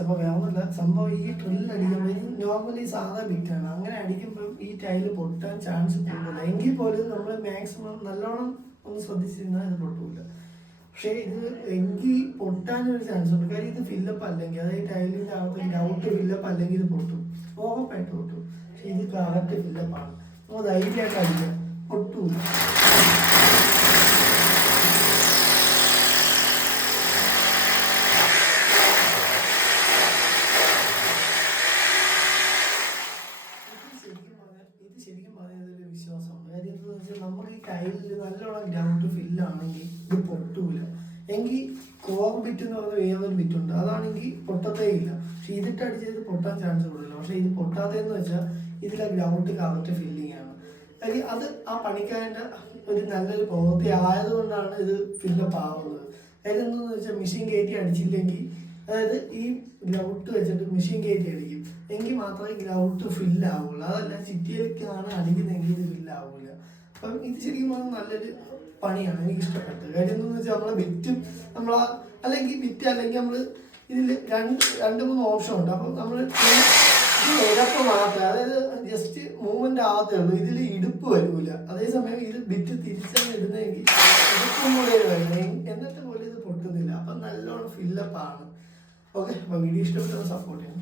അപ്പോൾ വേണമെന്നില്ല സംഭവം. ഈ ഡ്രില്ല് അടിക്കുമ്പോൾ ഇത് നോർമലി സാധാ ബിറ്റാണ്. അങ്ങനെ അടിക്കുമ്പോൾ ഈ ടൈല് പൊട്ടാൻ ചാൻസ് കൂടുതല. എങ്കിൽ പോലും നമ്മൾ മാക്സിമം നല്ലോണം ഒന്ന് ശ്രദ്ധിച്ചിരുന്നാൽ ഇത് പൊട്ടില്ല. പക്ഷേ ഇത് എങ്കിൽ പൊട്ടാനൊരു ചാൻസ് ഉണ്ട്. കാര്യം ഇത് ഫില്ലപ്പ് അല്ലെങ്കിൽ, അതായത് ടൈലിൻ്റെ അകത്ത് ഡൗട്ട് ഫില്ലപ്പ് അല്ലെങ്കിൽ ഇത് പൊട്ടും, ഉറപ്പായിട്ട് പൊട്ടും. പക്ഷേ ഇത് കറക്റ്റ് ഫില്ലപ്പാണ്. നമ്മൾ ധൈര്യമായിട്ട് അടിക്കുക, പൊട്ടൂല. വിശ്വാസമാണ്. കാര്യം എന്താണെന്ന് വെച്ചാൽ നമ്മൾ ഈ ടൈലിൽ നല്ലോണം ഗ്രൗണ്ട് ഫില്ലാണെങ്കിൽ ഇത് പൊട്ടൂല. എങ്കിൽ കോർ ബിറ്റ് എന്ന് പറഞ്ഞ വേറൊരു ബിറ്റുണ്ട്, അതാണെങ്കിൽ പൊട്ടത്തേ ഇല്ല. പക്ഷെ ഇതിട്ട് അടിച്ചത് പൊട്ടാൻ ചാൻസ് കൂടുതലില്ല. പക്ഷെ ഇത് പൊട്ടാത്തതെന്ന് വെച്ചാൽ ഇതിലെ ഗ്രൗണ്ട് കറക്റ്റ് ഫില്ലിങ് ആണ്. കാര്യം അത് ആ പണിക്കാരൻ്റെ ഒരു നല്ലൊരു പ്രവൃത്തി ആയതുകൊണ്ടാണ് ഇത് ഫില്ലപ്പ് ആവുന്നത്. കാര്യം എന്താണെന്ന് വെച്ചാൽ മെഷീൻ കയറ്റി അടിച്ചില്ലെങ്കിൽ, അതായത് ഈ ഗ്രൗട്ട് വെച്ചിട്ട് മെഷീൻ കയറ്റി അടിക്കും എങ്കിൽ മാത്രമേ ഗ്രൗട്ട് ഫില്ലാവുള്ളൂ. അതല്ല ചിറ്റിയിലേക്കാണ് അടിക്കുന്നതെങ്കിൽ ഇത് ഫില്ലാവില്ല. അപ്പം ഇത് ശരിക്കും പറഞ്ഞാൽ നല്ലൊരു പണിയാണ്, എനിക്ക് ഇഷ്ടപ്പെട്ടത്. കാര്യം എന്താണെന്ന് വെച്ചാൽ നമ്മളെ ബിറ്റും നമ്മളാ അല്ലെങ്കിൽ ബിറ്റ് അല്ലെങ്കിൽ നമ്മൾ ഇതിൽ രണ്ട് മൂന്ന് ഓപ്ഷൻ ഉണ്ട്. അപ്പം നമ്മൾ ഉറപ്പ് മാത്രമേ, അതായത് ജസ്റ്റ് മൂവ്മെന്റ് ആകത്തേ ഉള്ളൂ. ഇതിൽ ഇടുപ്പ് വരില്ല. അതേസമയം ഇത് ബിറ്റ് തിരിച്ചാണ് ഇടുന്നതെങ്കിൽ ഇടുപ്പും കൂടെ വരുന്നത്, എന്നിട്ട് പോലും ഇത് പൊട്ടുന്നില്ല. അപ്പം നല്ലോണം ഫില്ലപ്പാണ്. ഓക്കെ, അപ്പോൾ വീഡിയോ ഇഷ്ടപ്പെട്ടത് സപ്പോർട്ട് ചെയ്യാം.